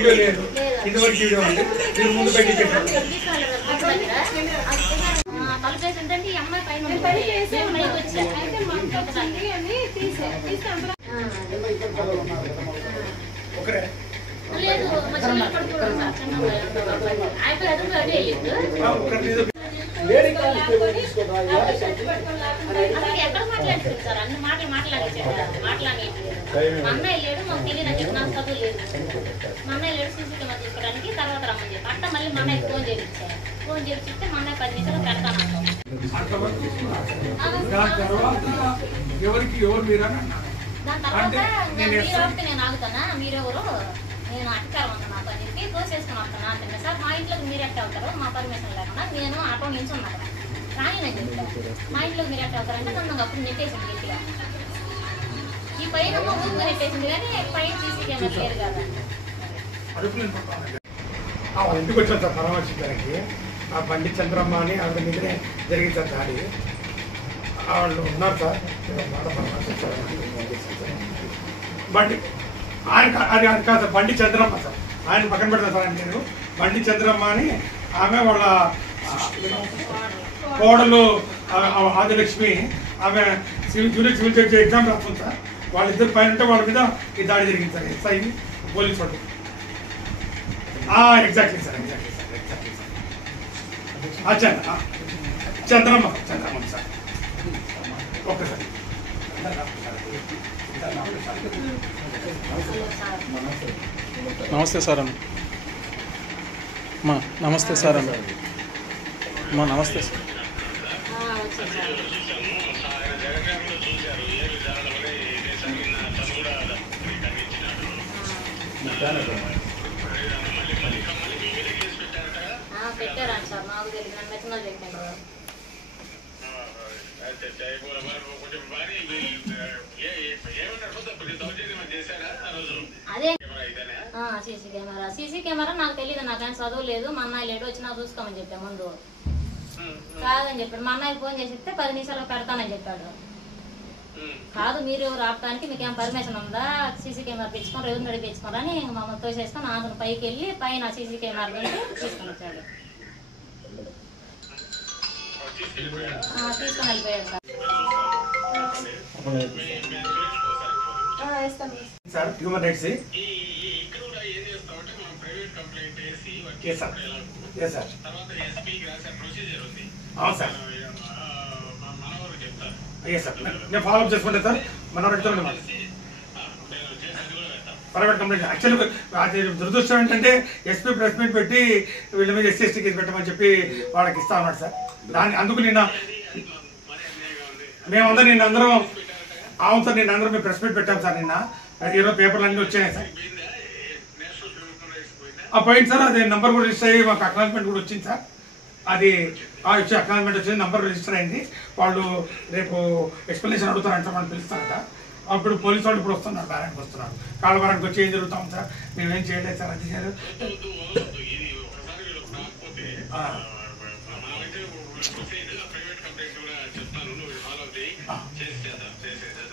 Video లేదు, ఇదివరకు video ఉంది, మీరు ముందు పెట్టి ఒకరే ఎక్కడ మాట్లాడుతుంది సార్, అన్ని మాటలు మాట్లాడేసాడు. మా అన్న వెళ్ళాడు, మాకు తెలియదు అని చెప్పి నాకు చదువు లేదు. మా అన్న వెళ్ళాడు సీసీ కెమెరా తీసుకోవడానికి, తర్వాత రమ్మని చెప్పి అట్ట మళ్ళీ మా అన్నయ్య ఫోన్ చేయించారు. ఫోన్ చేపిస్తే మా అన్నయ్య 10 నిమిషాలు పెడతాను. దాని తర్వాత నేను ఆగుతానా, మీరెవరు, నేను అధికారం అంతా నాకు అని చెప్పి తోసేసుకుని వస్తాను అంతే సార్. మా ఇంట్లోకి మీరు ఎట్ట అవుతారు, మా పర్మిషన్ లేకుండా నేను ఆటో నుంచి ఉన్నాను కానీ నేను చెప్తాను. మా ఇంట్లోకి మీరు ఎట్ట అవుతారంటే నన్ను అప్పుడు నెట్టేసింది గట్టిగా. ఈ పైన ఊరు నెట్టేసింది కానీ పైన సీసీ కెమెరా లేరు కదా. ఎందుకు వచ్చాను సార్ పరామర్శించడానికి? ఆ బండి చంద్రమ్మ అని ఆవిడ మీదనే జరిగింది సార్ దాడి. వాళ్ళు ఉన్నారు సార్, బండి ఆయన అది కాదు సార్, బండి చంద్రమ్మ సార్, ఆయన పక్కన పెడతాను సార్. నేను బండి చంద్రమ్మ అని ఆమె వాళ్ళ కోడలు ఆదిలక్ష్మి, ఆమె జూనియర్ సివిల్ జడ్జి ఎగ్జామ్ రాస్తుంది సార్. వాళ్ళిద్దరు పైన ఉంటే వాళ్ళ మీద ఈ దాడి జరిగింది సార్, ఎస్ఐ పోలీసు వాళ్ళు. Exactly sir, exactly sir, exactly sir. Chandramma sir, okay sir. నమస్తే సార్ అన్న. మా నమస్తే సార్ అన్న. మా నమస్తే సార్. పెట్టారండి సార్, నాకు తెలియదు, నన్ను మెత్తనాలు పెట్టాను. అదే సీసీ కెమెరా నాకు తెలియదు, నాకేం చదువు లేదు. మా అన్నయ్య లేడు, వచ్చినా చూసుకోమని చెప్పా ముందు. కాదని చెప్పాడు. మా అన్నయ్య ఫోన్ చేసి ఇస్తే 10 నిమిషాలు పెడతానని చెప్పాడు. కాదు మీరు ఆపడానికి మీకేం పర్మిషన్ ఉందా, సీసీ కెమెరా తెచ్చుకొని రెవెన్యూ తెచ్చుకోరని మమ్మల్ని తోసేసుకొని ఆంధ్ర పైకి వెళ్ళి పైన సీసీ కెమెరా తీసుకొని వచ్చాడు. తీసుకొని వెళ్ళిపోయాడు సార్. హ్యూమన్ రైట్స్ నేను ఫాలోఅప్ చేసుకుంటే సార్ మన ప్రైవేట్ కంప్లైంట్. యాక్చువల్గా అది దురదృష్టం ఏంటంటే ఎస్పీ ప్రెస్ మీట్ పెట్టి వీళ్ళ మీద SC/ST కేసు పెట్టమని చెప్పి వాళ్ళకి ఇస్తా ఉన్నాడు సార్. అందుకు నిన్నందరం అవును సార్, నిన్నందరం మేము ప్రెస్ మీట్ పెట్టాం సార్. నిన్న ఈరోజు పేపర్లు అన్నీ వచ్చాయి సార్. పోయింది సార్, అది నెంబర్ కూడా రిజిస్టర్ అయ్యి మాకు అక్నాలజ్మెంట్ కూడా వచ్చింది సార్. అది వచ్చి అక్నాలజ్మెంట్ వచ్చింది, నెంబర్ రిజిస్టర్ అయింది. వాళ్ళు రేపు ఎక్స్ప్లెనేషన్ అడుగుతారంట, వాళ్ళు పిలుస్తారంట. అప్పుడు పోలీసు వాళ్ళు ఇప్పుడు వస్తున్నారు, బేరానికి వస్తున్నారు. కాళ్ళబేరానికి వచ్చి ఏం జరుగుతాం సార్, మేమేం చేయలేదు సార్, అది చేయలేదు.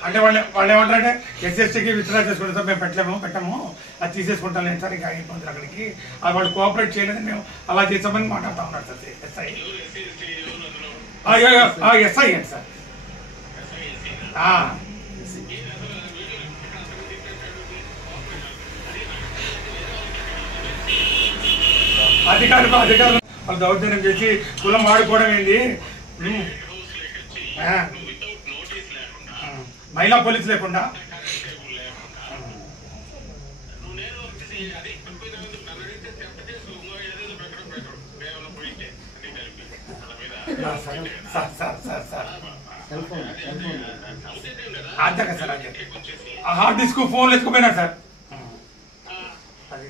అంటే వాళ్ళు ఏమంటారంటే SC/STకి విత్డ్రా చేసుకుంటాం సార్, మేము పెట్టాము అది తీసేసుకుంటాం లేదు సార్, ఇంకా అయిపోతుంది అక్కడికి. అది వాళ్ళు కోఆపరేట్ చేయలేదని మేము అలా చేసామని మాట్లాడుతూ ఉన్నారు సార్. ఎస్ఐ ఎస్ఐ ఏంటి సార్? అధికారులు వాళ్ళు దౌర్జన్యం చేసి కులం వాడుకోవడం ఏంది? మహిళా పోలీసు లేకుండా అంతే కదా సార్, అంతే. హార్డ్ డిస్క్ ఫోన్లు ఎత్తుకుపోయినా సార్. అది